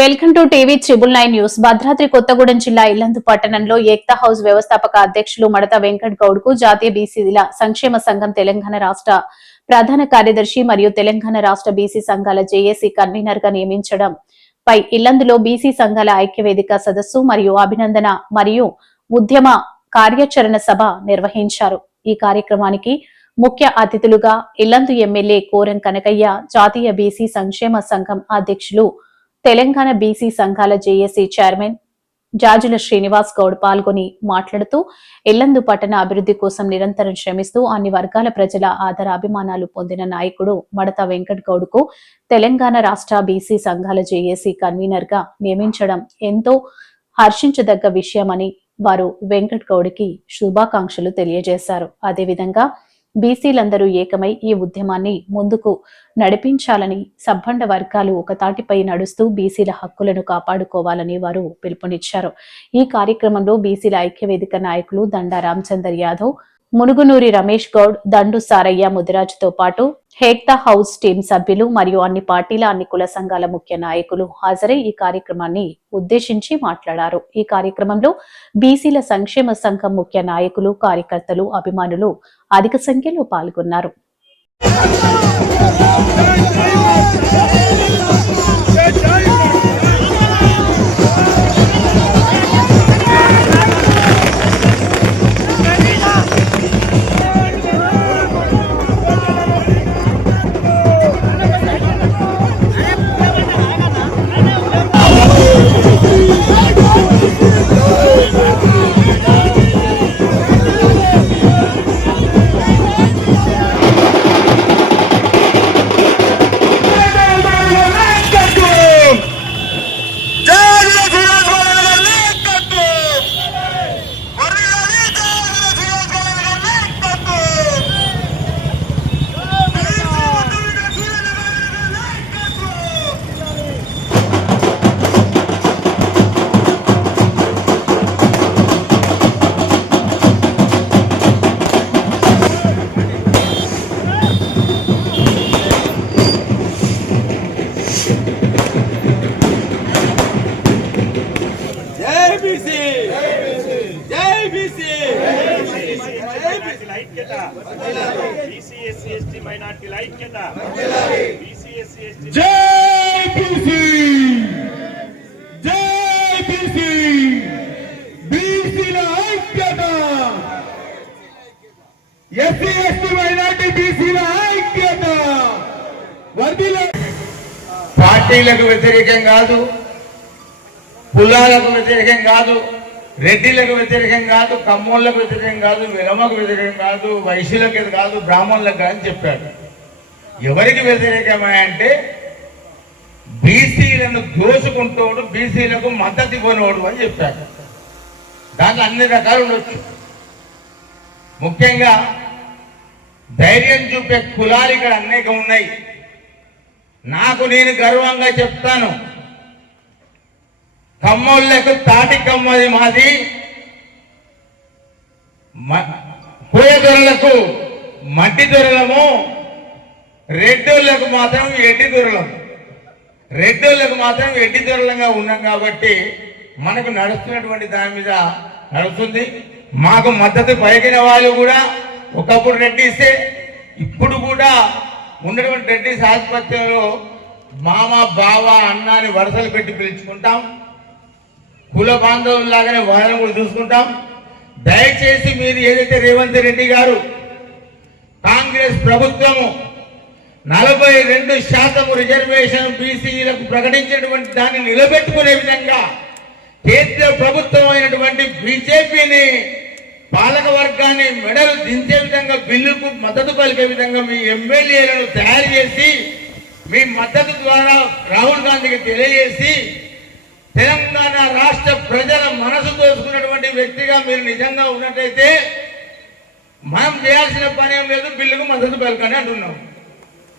Welcome to TV triple nine news. Bhadradri Kothagudem జిల్లా ఇల్లందు పట్టణంలో Ekta house వ్యవస్థాపక అధ్యక్షులు మడత వెంకట్ గౌడ్కు జాతీయ బీసీల సంక్షేమ సంఘం తెలంగాణ రాష్ట్ర ప్రధాన కార్యదర్శి మరియు తెలంగాణ రాష్ట్ర బీసీ సంఘాల జేఏసీ కన్వీనర్గా నియమించడం పై ఇల్లందులో బీసీ సంఘాల ఐక్యవేదిక సదస్సు మరియు అభినందన మరియు ఉద్యమ కార్యాచరణ సభ నిర్వహించారు. ఈ కార్యక్రమానికి ముఖ్య అతిథులుగా ఇల్లందు ఎమ్మెల్యే కోరం కనకయ్య జాతీయ బీసీ సంక్షేమ సంఘం అధ్యక్షులు తెలంగాణ బీసీ సంఘాల జేఏసీ చైర్మన్ జాజుల శ్రీనివాస్ గౌడ్ పాల్గొని మాట్లాడుతూ ఇల్లందు పట్టణ అభివృద్ధి కోసం నిరంతరం శ్రమిస్తూ అన్ని వర్గాల ప్రజల ఆదర అభిమానాలు పొందిన నాయకుడు మడత వెంకట్ గౌడ్కు తెలంగాణ రాష్ట్ర బీసీ సంఘాల జేఏసీ కన్వీనర్గా నియమించడం ఎంతో హర్షించదగ్గ విషయమని వారు వెంకట్ గౌడ్కి శుభాకాంక్షలు తెలియజేశారు. అదేవిధంగా బీసీలందరూ ఏకమై ఈ ఉద్యమాన్ని ముందుకు నడిపించాలని సబ్బండ వర్గాలు ఒక తాటిపై నడుస్తూ బీసీల హక్కులను కాపాడుకోవాలని వారు పిలుపునిచ్చారు. ఈ కార్యక్రమంలో బీసీల ఐక్యవేదిక నాయకులు దండా రామచందర్ యాదవ్ మునుగునూరి రమేష్ గౌడ్ దండు సారయ్య ముదిరాజుతో పాటు హేక్తా హౌస్ టీం సభ్యులు మరియు అన్ని పార్టీల అన్ని కుల సంఘాల ముఖ్య నాయకులు హాజరై ఈ కార్యక్రమాన్ని ఉద్దేశించి మాట్లాడారు. ఈ కార్యక్రమంలో బీసీల సంక్షేమ సంఘం ముఖ్య నాయకులు కార్యకర్తలు అభిమానులు అధిక సంఖ్యలో పాల్గొన్నారు. జై పార్టీలకు వ్యతిరేకం కాదు. కులాలకు వ్యతిరేకం కాదు. రెడ్డిలకు వ్యతిరేకం కాదు. కమ్మోళ్ళకు వ్యతిరేకం కాదు. విలమకు వ్యతిరేకం కాదు. వైశ్యులకు కాదు. బ్రాహ్మణులకు కాదు అని చెప్పాడు. ఎవరికి వ్యతిరేకమై అంటే బీసీలను దోసుకుంటోడు బీసీలకు మద్దతు ఇవ్వనోడు అని చెప్పాడు. దాంట్లో అన్ని రకాలు ఉండొచ్చు. ముఖ్యంగా ధైర్యం చూపే కులాలు ఇక్కడ అనేకం ఉన్నాయి. నాకు నేను గర్వంగా చెప్తాను. కమ్మోళ్ళకు తాటి కమ్మది మాది. పూయదొరలకు మట్టి దొరలము. రెడ్డోళ్ళకు మాత్రం ఎడ్డి దొరలం. రెడ్డోళ్ళకు మాత్రం ఎడ్డి దొరలంగా ఉన్నాం కాబట్టి మనకు నడుస్తున్నటువంటి దాని మీద నడుస్తుంది. మాకు మద్దతు పలికిన వాళ్ళు కూడా ఒకప్పుడు రెడ్డి ఇస్తే ఇప్పుడు కూడా ఉన్నటువంటి రెడ్డి ఆధిపత్యంలో మామ బావ అన్న అని వరుసలు పెట్టి పిలుచుకుంటాం. కుల బాంధవుల్లాగానే వాళ్ళని కూడా చూసుకుంటాం. దయచేసి మీరు ఏదైతే రేవంత్ రెడ్డి గారు కాంగ్రెస్ ప్రభుత్వము నలభై రెండు శాతము రిజర్వేషన్ బీసీలకు ప్రకటించినటువంటి దాన్ని నిలబెట్టుకునే విధంగా కేంద్ర ప్రభుత్వం అయినటువంటి బీజేపీని పాలక వర్గాన్ని మెడలు దించే విధంగా బిల్లుకు మద్దతు పలికే విధంగా మీ ఎమ్మెల్యేలను తయారు చేసి మీ మద్దతు ద్వారా రాహుల్ గాంధీకి తెలియజేసి తెలంగాణ రాష్ట్ర ప్రజల మనసు దోచుకున్నటువంటి వ్యక్తిగా మీరు నిజంగా ఉన్నట్టయితే మనం చేయాల్సిన పని ఏం లేదు బిల్లుకు మద్దతు పలకండి అంటున్నాం.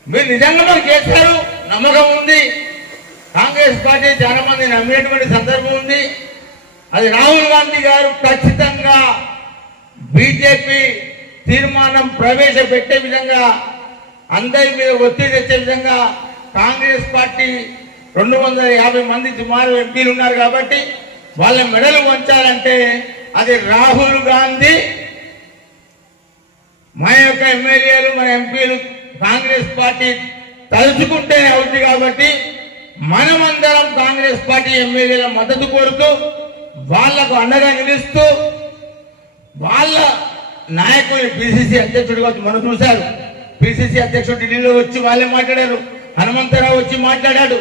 మీరు నిజంగా మనం చేశారు నమ్మకం ఉంది. కాంగ్రెస్ పార్టీ చాలా మంది నమ్మేటువంటి సందర్భం ఉంది. అది రాహుల్ గాంధీ గారు ఖచ్చితంగా బీజేపీ తీర్మానం ప్రవేశపెట్టే విధంగా అందరి మీద ఒత్తిడి తెచ్చే విధంగా కాంగ్రెస్ పార్టీ రెండు వందల యాభై మంది సుమారు ఎంపీలు ఉన్నారు కాబట్టి వాళ్ళ మెడలు వంచాలంటే అది రాహుల్ గాంధీ మా యొక్క ఎమ్మెల్యేలు మన ఎంపీలు కాంగ్రెస్ పార్టీ తలుచుకుంటే అవుతుంది కాబట్టి మనమందరం కాంగ్రెస్ పార్టీ ఎమ్మెల్యేల మద్దతు కోరుతూ వాళ్ళకు అండగా నిలుస్తూ వాళ్ళ నాయకులు పిసిసి అధ్యక్షుడు వచ్చి మనం చూశారు. పిసిసి అధ్యక్షుడు ఢిల్లీలో వచ్చి వాళ్ళే మాట్లాడారు. హనుమంతరావు వచ్చి మాట్లాడాడు.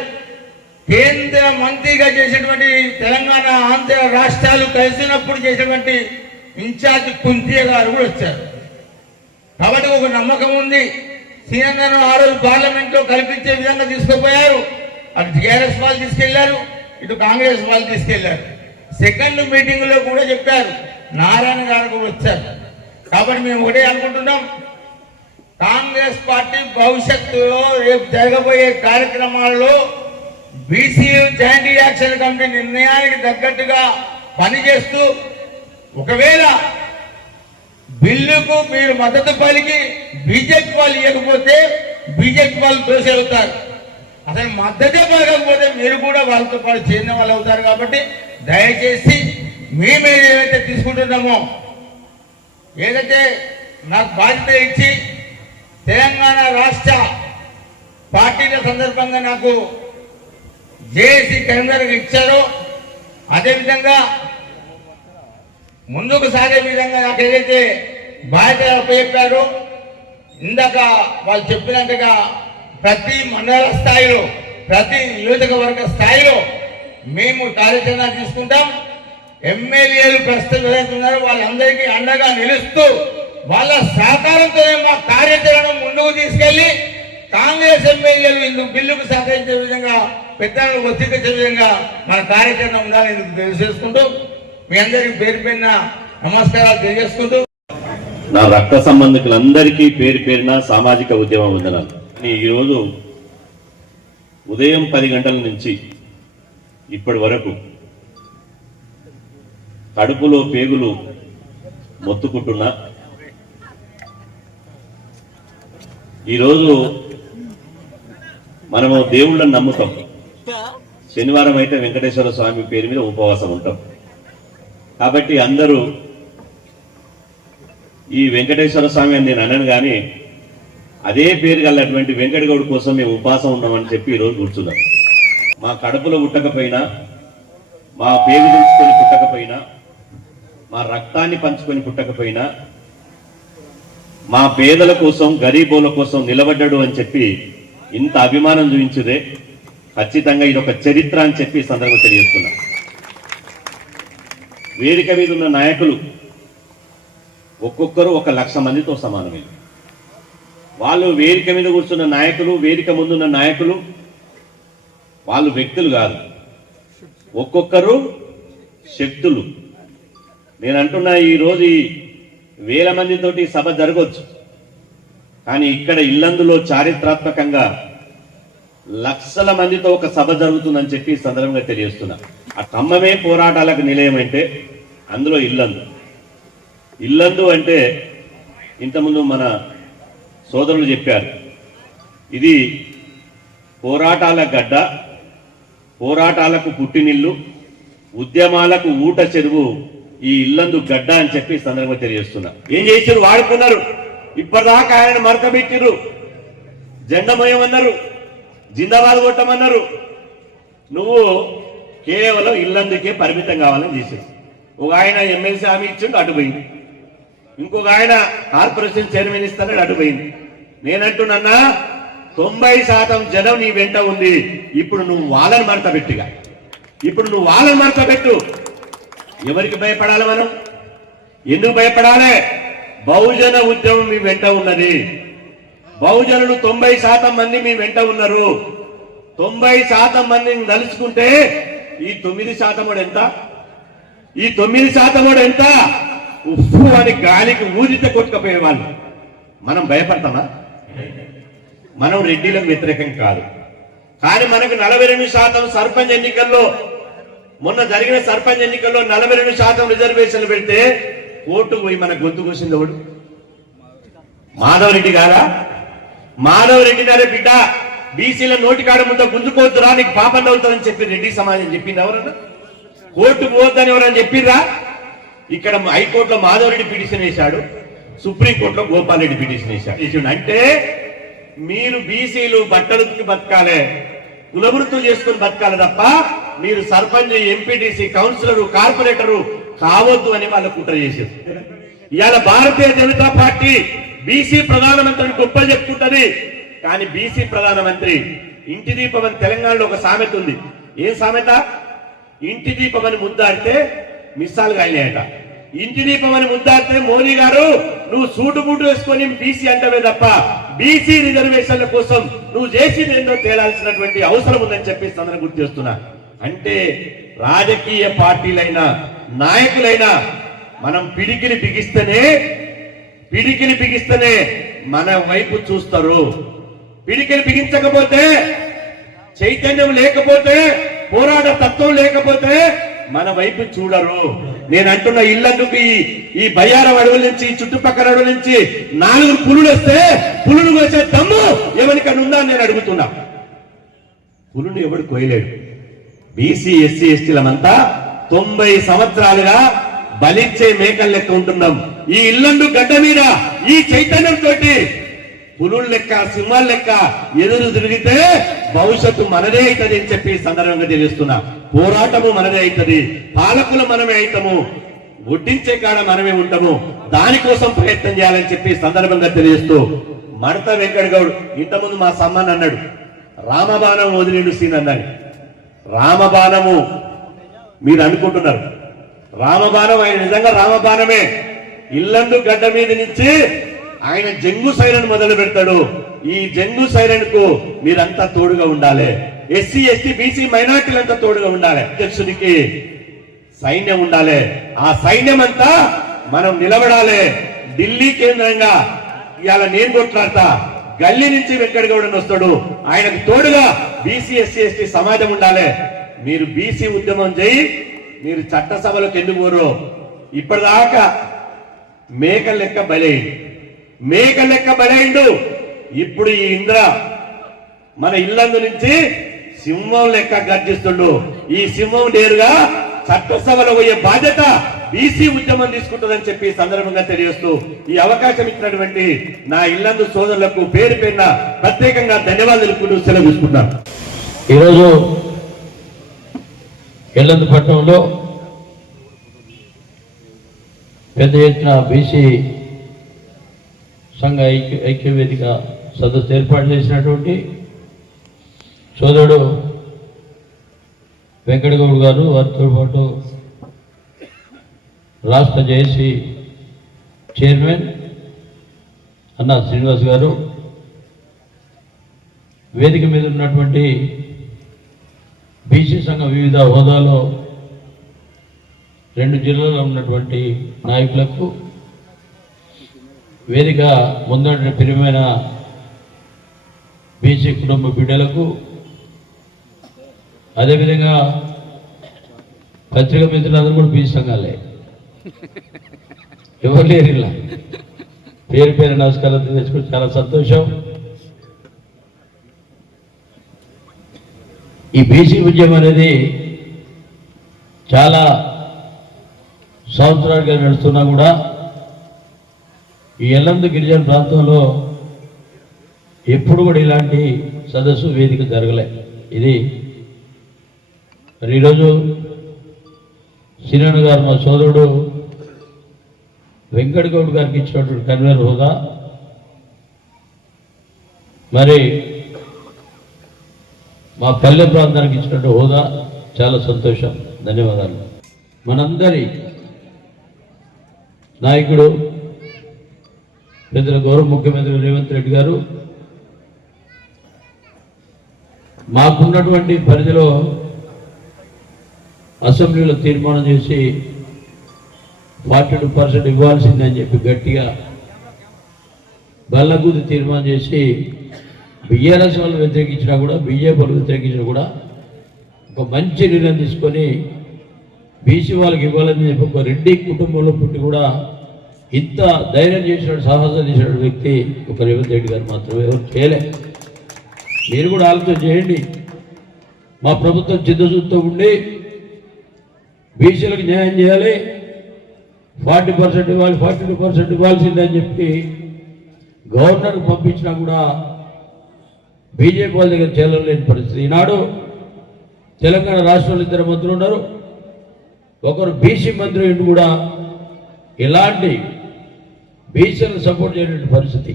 కేంద్ర మంత్రిగా చేసినటువంటి తెలంగాణ ఆంధ్ర రాష్ట్రాలు కలిసినప్పుడు చేసినటువంటి ఇన్ఛార్జ్ కుంతియ గారు కూడా వచ్చారు. కాబట్టి ఒక నమ్మకం ఉంది. సీఎంగారు ఆ రోజు పార్లమెంట్లో కల్పించే విధంగా తీసుకుపోయారు. అటు టీఆర్ఎస్ వాళ్ళు తీసుకెళ్ళారు ఇటు కాంగ్రెస్ వాళ్ళు తీసుకెళ్ళారు. సెకండ్ మీటింగ్లో కూడా చెప్పారు. నారాయణ గారికి వచ్చారు. కాబట్టి మేము ఒకటే అనుకుంటున్నాం. కాంగ్రెస్ పార్టీ భవిష్యత్తులో రేపు జరగబోయే కార్యక్రమాల్లో బీసీ జాయింట్ యాక్షన్ కమిటీ నిర్ణయానికి తగ్గట్టుగా పనిచేస్తూ ఒకవేళ బిల్లుకు మీరు మద్దతు పలికి బీజేపీ వాళ్ళు ఇవ్వకపోతే బీజేపీ వాళ్ళు దోషి అసలు మద్దతే పలకకపోతే మీరు కూడా వాళ్ళతో పాటు చేరిన వాళ్ళు అవుతారు కాబట్టి దయచేసి మేము ఏదైతే తీసుకుంటున్నామో ఏదైతే నాకు బాధ్యత ఇచ్చి తెలంగాణ రాష్ట్ర పార్టీల సందర్భంగా నాకు జేఏసీ కరీంనగర్ ఇచ్చారో అదేవిధంగా ముందుకు సాగే విధంగా నాకు ఏదైతే బాధ్యత అప్పచెప్పారో ఇందాక వాళ్ళు చెప్పినట్టుగా ప్రతి మండల స్థాయిలో ప్రతి నియోజకవర్గ స్థాయిలో మేము కార్యాచరణ తీసుకుంటాం. ఎమ్మెల్యేలు ప్రస్తుతం వాళ్ళందరికీ అండగా నిలుస్తూ వాళ్ళ సహకారంతోనే మా కార్యాచరణ ముందుకు తీసుకెళ్ళి కాంగ్రెస్ ఎమ్మెల్యేలు ఇందుకు బిల్లుకు సహకరించే విధంగా పెద్దలకు ఒత్తిడించే విధంగా మన కార్యాచరణ ఉండాలని ఇందుకు తెలియజేసుకుంటూ మీ అందరికీ పేరు పేరిన నమస్కారాలు తెలియజేసుకుంటూ. నా రక్త సంబంధికులందరికీ పేరు పేరిన సామాజిక ఉద్యమ వందనాలు. ఈరోజు ఉదయం పది గంటల నుంచి ఇప్పటి వరకు కడుపులో పేగులు మొత్తుకుంటున్నా. ఈరోజు మనము దేవుళ్ళని నమ్ముతాం. శనివారం అయితే వెంకటేశ్వర స్వామి పేరు మీద ఉపవాసం ఉంటాం. కాబట్టి అందరూ ఈ వెంకటేశ్వర స్వామి అని నేను అనను కానీ అదే పేరు గలటువంటి వెంకటగౌడు కోసం మేము ఉపవాసం ఉన్నామని చెప్పి ఈరోజు కూర్చున్నాం. మా కడుపులో పుట్టకపోయినా మా పేరు తెలుసుకొని పుట్టకపోయినా మా రక్తాన్ని పంచుకొని పుట్టకపోయినా మా పేదల కోసం గరీబోల కోసం నిలబడ్డాడు అని చెప్పి ఇంత అభిమానం చూపించుదే ఖచ్చితంగా ఇది ఒక చరిత్ర అని చెప్పి సందర్భం తెలియజేస్తున్నా. వేదిక మీద ఉన్న నాయకులు ఒక్కొక్కరు ఒక లక్ష మందితో సమానమే. వాళ్ళు వేదిక మీద కూర్చున్న నాయకులు వేదిక ముందున్న నాయకులు వాళ్ళు వ్యక్తులు కాదు. ఒక్కొక్కరు శక్తులు. నేను అంటున్నా ఈరోజు వేల మందితోటి సభ జరగవచ్చు కానీ ఇక్కడ ఇల్లందులో చారిత్రాత్మకంగా లక్షల మందితో ఒక సభ జరుగుతుందని చెప్పి సందర్భంగా తెలియజేస్తున్నా. ఆ ఖమ్మమే పోరాటాలకు నిలయం అంటే అందులో ఇల్లందు. ఇల్లందు అంటే ఇంతకుముందు మన సోదరులు చెప్పారు ఇది పోరాటాల గడ్డ పోరాటాలకు పుట్టినిల్లు ఉద్యమాలకు ఊట చెరువు ఈ ఇల్లందు గడ్డ అని చెప్పి సందర్భంగా తెలియజేస్తున్నా. ఏం చేసారు వాడుకున్నారు. ఇప్పటిదాకా ఆయన మరకబెట్టిర్రు. జెండమయమన్నారు జిందాబాద్ కొట్టమన్నారు. నువ్వు కేవలం ఇల్లందుకే పరిమితం కావాలని చేసేసి ఒక ఆయన ఎమ్మెల్సీ హామీ ఇచ్చిండు అడ్డుపోయింది ఇంకొక ఆయన కార్పొరేషన్ చైర్మన్ ఇస్తానని అడ్డుపోయింది నేనంటున్నా తొంభై శాతం జనం నీ వెంట ఉంది. ఇప్పుడు నువ్వు వాళ్ళని మడత పెట్టుగా ఇప్పుడు నువ్వు వాళ్ళని మడత పెట్టు ఎవరికి భయపడాలి మనం? ఎందుకు భయపడాలి? బహుజన ఉద్యమం మీ వెంట ఉన్నది. బహుజనులు తొంభై శాతం మంది మీ వెంట ఉన్నారు. తొంభై శాతం మందిని తలుచుకుంటే ఈ తొమ్మిది శాతం ఎంత? ఈ తొమ్మిది శాతం ఎంత? ఉప్పు అని గాలికి ఊదితే కొట్టుకపోయేవాళ్ళు. మనం భయపడతామా? మనం రెడ్డిలకు వ్యతిరేకం కాదు. కానీ మనకు నలభై రెండు శాతం సర్పంచ్ ఎన్నికల్లో మొన్న జరిగిన సర్పంచ్ ఎన్నికల్లో నలభై రెండు శాతం రిజర్వేషన్లు పెడితే ఓటు పోయి మన గొంతు కోసింది ఒకడు మాధవరెడ్డి గారా? మాధవరెడ్డి గారే బిడ్డ. బీసీల నోటి కాడ ముందు గుంజుకోవద్దురా నీకు పాపం అవుతుందని చెప్పి రెడ్డి సమాజం చెప్పింది ఎవరన్నా? కోర్టు పోవద్దని ఎవరన్నా చెప్పిర్రా? ఇక్కడ హైకోర్టులో మాధవరెడ్డి పిటిషన్ వేశాడు సుప్రీంకోర్టులో గోపాల్ రెడ్డి పిటిషన్ వేశాడు. అంటే మీరు బీసీలు బట్టలుకి బతకాలే. కులవృత్తులు చేసుకుని బతకాలి తప్ప మీరు సర్పంచ్ ఎంపీటీసీ కౌన్సిలర్ కార్పొరేటరు కావద్దు అని వాళ్ళ కుట్ర చేశారు. ఇవాళ భారతీయ జనతా పార్టీ బీసీ ప్రధానమంత్రిని గొప్పలు చెప్పుకుంటది. కానీ బీసీ ప్రధానమంత్రి ఇంటి దీపం అని తెలంగాణలో ఒక సామెత ఉంది. ఏం సామెత? ఇంటి దీపం అని ముద్దాడితే మిస్సాలు కాయలేట ఇంటి దీపం అని ముద్దాడితే మోదీ గారు నువ్వు సూటు బూటు వేసుకొని బీసీ అంటవే తప్ప బీసీ రిజర్వేషన్ల కోసం నువ్వు చేసింది ఏందో తేలాల్సినటువంటి అవసరం ఉందని చెప్పి సందర్భం గుర్తు చేస్తున్నా. అంటే రాజకీయ పార్టీలైనా నాయకులైనా మనం పిడికిని బిగిస్తేనే పిడికిని బిగిస్తేనే మన వైపు చూస్తారు. పిడికిని బిగించకపోతే చైతన్యం లేకపోతే పోరాట తత్వం లేకపోతే మన వైపు చూడరు. నేను అంటున్న ఇళ్ళకు ఈ బయ్యారం అడవుల నుంచి చుట్టుపక్కల అడవుల నుంచి నాలుగు పులులు వస్తే పులులు వచ్చే దమ్ము ఎవరికన్నా ఉందా అని నేను అడుగుతున్నా. పులును ఎవడు కోయలేడు. బీసీ ఎస్సీ ఎస్టీలమంతా తొంభై సంవత్సరాలుగా బలిచ్చే మేకల లెక్క ఉంటున్నాం. ఈ ఇల్లండు గడ్డ మీద ఈ చైతన్యం తోటి పులుల లెక్క సింహాల లెక్క ఎదురు తిరిగితే భవిష్యత్తు మనదే అవుతుంది అని చెప్పి సందర్భంగా తెలుస్తున్నా పోరాటము మనదే అవుతుంది పాలకులు మనమే అవుతాము ఒడ్డించే కాడ మనమే ఉంటాము. దానికోసం ప్రయత్నం చేయాలని చెప్పి సందర్భంగా తెలియజేస్తూ మడత వెంకట గౌడ్ ఇంతకుముందు మా సమ్మాన్ అన్నాడు రామబాణం వదిలేడు సీన్ అన్నాడు. రామబాణము మీరు అనుకుంటున్నారు. రామబాణం ఆయన నిజంగా రామబాణమే. ఇల్లందు గడ్డ మీద నుంచి ఆయన జంగు సైరన్ మొదలు పెడతాడు ఈ జంగు సైరన్కు మీరంతా తోడుగా ఉండాలి. ఎస్సీ ఎస్టీ బీసీ మైనార్టీలంతా తోడుగా ఉండాలి. అధ్యక్షుడికి సైన్యం ఉండాలి. ఆ సైన్యం అంతా మనం నిలబడాలి. ఢిల్లీ కేంద్రంగా ఇవాళ నేను కొట్లాడతా. గల్లీ నుంచి వెంకటగౌడని వస్తాడు. ఆయనకు తోడుగా బీసీ ఎస్సీ ఎస్టీ సమాజం ఉండాలి. మీరు బీసీ ఉద్యమం చేయి. మీరు చట్టసభలకు ఎందుకు పోరు? ఇప్పటిదాకా మేక లెక్క బలైండు మేక లెక్క బలైండు ఇప్పుడు ఈ ఇంద్ర మన ఇల్లందు నుంచి సింహం లెక్క గర్జిస్తుండు. ఈ సింహం నేరుగా చట్టసభలో పోయే బాధ్యత బీసీ ఉద్యమం తీసుకుంటుందని చెప్పి సందర్భంగా తెలియజేస్తూ ఈ అవకాశం ఇచ్చినటువంటి నా ఇల్లందు సోదరులకు పేరు పేరున ప్రత్యేకంగా ధన్యవాదాలు తెలుపుకుంటూ సెలవు తీసుకుంటాను ఈరోజు ఇల్లందు పట్టణంలో పెద్ద ఎత్తున బీసీ సంఘ ఐక్య ఐక్యవేదిక సదస్సు ఏర్పాటు చేసినటువంటి సోదరుడు వెంకటగౌడ్ గారు వారితో పాటు రాష్ట్ర జేఏసీ చైర్మన్ అన్న శ్రీనివాస్ గారు వేదిక మీద ఉన్నటువంటి బీసీ సంఘం వివిధ హోదాలో రెండు జిల్లాలో ఉన్నటువంటి నాయకులకు వేదిక ముందటి ప్రియమైన బీసీ కుటుంబ బిడ్డలకు అదేవిధంగా పత్రికా మిత్రులందరూ కూడా బీసీ సంఘాలే. ఎవరు లేరు ఇలా. పేరు పేరు నమస్కారం తెచ్చుకుని చాలా సంతోషం. ఈ బీసీ ఉద్యమం అనేది చాలా సంవత్సరాలుగా నడుస్తున్నా కూడా ఈ ఎల్లందు గిరిజన ప్రాంతంలో ఎప్పుడు కూడా ఇలాంటి సదస్సు వేదిక జరగలే. ఇది మరి ఈరోజు శ్రీనారాయణ గారు మా సోదరుడు వెంకట గౌడ్ గారికి ఇచ్చినటువంటి కన్వీనర్ హోదా. మరి మా పల్లె ప్రాంతానికి ఇచ్చినట్టు హోదా చాలా సంతోషం. ధన్యవాదాలు. మనందరి నాయకుడు పెద్దల గౌరవ ముఖ్యమంత్రి రేవంత్ రెడ్డి గారు మాకున్నటువంటి పరిధిలో అసెంబ్లీలో తీర్మానం చేసి ఫార్టీ టూ పర్సెంట్ ఇవ్వాల్సిందని చెప్పి గట్టిగా బల్లగుద్ది తీర్మానం చేసి బిఆర్ఎస్ వాళ్ళు వ్యతిరేకించినా కూడా బీజేపీ వాళ్ళు వ్యతిరేకించినా కూడా ఒక మంచి నిర్ణయం తీసుకొని బీసీ వాళ్ళకి ఇవ్వాలని చెప్పి ఒక రెడ్డి కుటుంబంలో పుట్టి కూడా ఇంత ధైర్యం చేసినట్టు సాహసం చేసిన వ్యక్తి ఒక రేవంత్ రెడ్డి గారు మాత్రమే ఎవరు చేయలేదు మీరు కూడా ఆలోచన చేయండి. మా ప్రభుత్వం చిత్తశుద్ధితో ఉండి బీసీలకు న్యాయం చేయాలి. ఫార్టీ పర్సెంట్ ఇవ్వాలి ఫార్టీ టూ పర్సెంట్ ఇవ్వాల్సిందని చెప్పి గవర్నర్కి పంపించినా కూడా బీజేపీ వాళ్ళ దగ్గర చేరలేని పరిస్థితి. ఈనాడు తెలంగాణ రాష్ట్రంలో ఇద్దరు మంత్రులు ఉన్నారు. ఒకరు బీసీ మంత్రి కూడా ఇలాంటి బీసీలను సపోర్ట్ చేయలేని పరిస్థితి.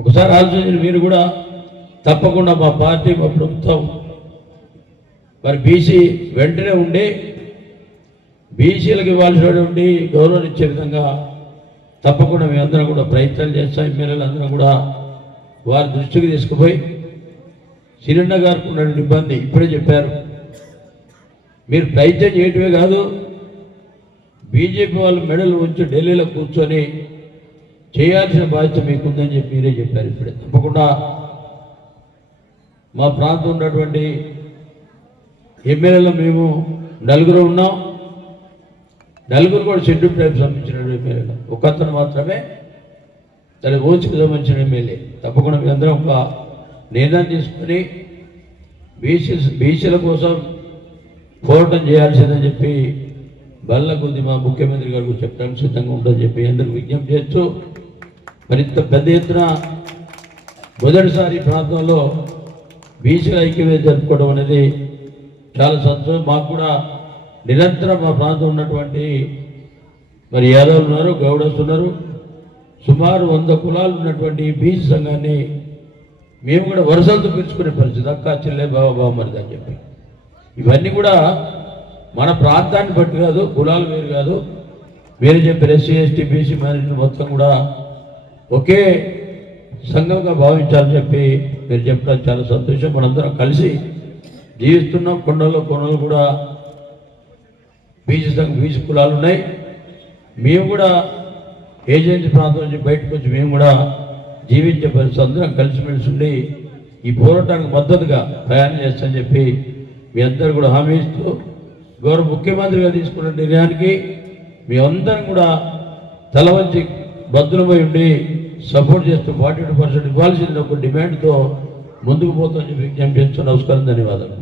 ఒకసారి ఆలోచించిన మీరు కూడా తప్పకుండా మా పార్టీ మా ప్రభుత్వం. మరి బీసీ వెంటనే ఉండి బీసీలకు ఇవ్వాల్సినటువంటి గౌరవం ఇచ్చే విధంగా తప్పకుండా మేమందరం కూడా ప్రయత్నాలు చేస్తాం ఎమ్మెల్యేలు అందరం కూడా వారి దృష్టికి తీసుకుపోయి సిరిన్న గారికి ఉన్నటువంటి ఇబ్బంది ఇప్పుడే చెప్పారు. మీరు ప్రయత్నం చేయటమే కాదు బీజేపీ వాళ్ళు మెడలు ఉంచి ఢిల్లీలో కూర్చొని చేయాల్సిన బాధ్యత మీకుందని చెప్పి మీరే చెప్పారు ఇప్పుడే. తప్పకుండా మా ప్రాంతం ఉన్నటువంటి ఎమ్మెల్యేలో మేము నలుగురు ఉన్నాం. నలుగురు కూడా షెడ్యూల్ టైప్ సంబంధించిన ఎమ్మెల్యేలు. ఒక అతను మాత్రమే తన ఓచుకు సంబంధించిన ఎమ్మెల్యే. తప్పకుండా మీ అందరం ఒక నిర్ణయం తీసుకొని బీసీ బీసీల కోసం పోరాటం చేయాల్సిందని చెప్పి బల్ల కొద్ది మా ముఖ్యమంత్రి గారు చెప్పడానికి సిద్ధంగా ఉంటుందని చెప్పి అందరికి విజ్ఞప్తి చేస్తూ మరింత పెద్ద ఎత్తున మొదటిసారి ప్రాంతంలో బీసీ ఐక్యవేద జరుపుకోవడం అనేది చాలా సంతోషం. మాకు కూడా నిరంతరం మా ప్రాంతం ఉన్నటువంటి మరి యాదవులు ఉన్నారు గౌడస్ ఉన్నారు. సుమారు వంద కులాలు ఉన్నటువంటి బీసీ సంఘాన్ని మేము కూడా వరుసలతో పిలుచుకునే పరిస్థితి. అక్క చెల్లె బాబా బామ్మరిది అని చెప్పి. ఇవన్నీ కూడా మన ప్రాంతాన్ని బట్టి కాదు కులాలు వేరు కాదు. వేరు చెప్పారు ఎస్సీ ఎస్టీ బీసీ మేనేజ్మెంట్ మొత్తం కూడా ఒకే సంఘంగా భావించాలని చెప్పి మీరు చెప్పడం చాలా సంతోషం. మనందరం కలిసి జీవిస్తున్నాం. కొండల్లో కొండలు కూడా బీసీ సంఘం బీసీ కులాలు ఉన్నాయి. మేము కూడా ఏజెన్సీ ప్రాంతం నుంచి బయటకు వచ్చి మేము కూడా జీవించే పరిస్థితి అందరం కలిసిమెలిసి ఉండి ఈ పోరాటానికి మద్దతుగా ప్రయాణం చేస్తామని చెప్పి మీ అందరూ కూడా హామీ ఇస్తూ గౌరవ ముఖ్యమంత్రిగా తీసుకున్న నిర్ణయానికి మీ అందరం కూడా తలవంచి వంచి ఉండి సపోర్ట్ చేస్తూ ఫార్టీ టూ పర్సెంట్ ఇవ్వాల్సింది ఒక డిమాండ్తో ముందుకు పోతామని విజ్ఞప్తి చేస్తూ నమస్కారం ధన్యవాదాలు.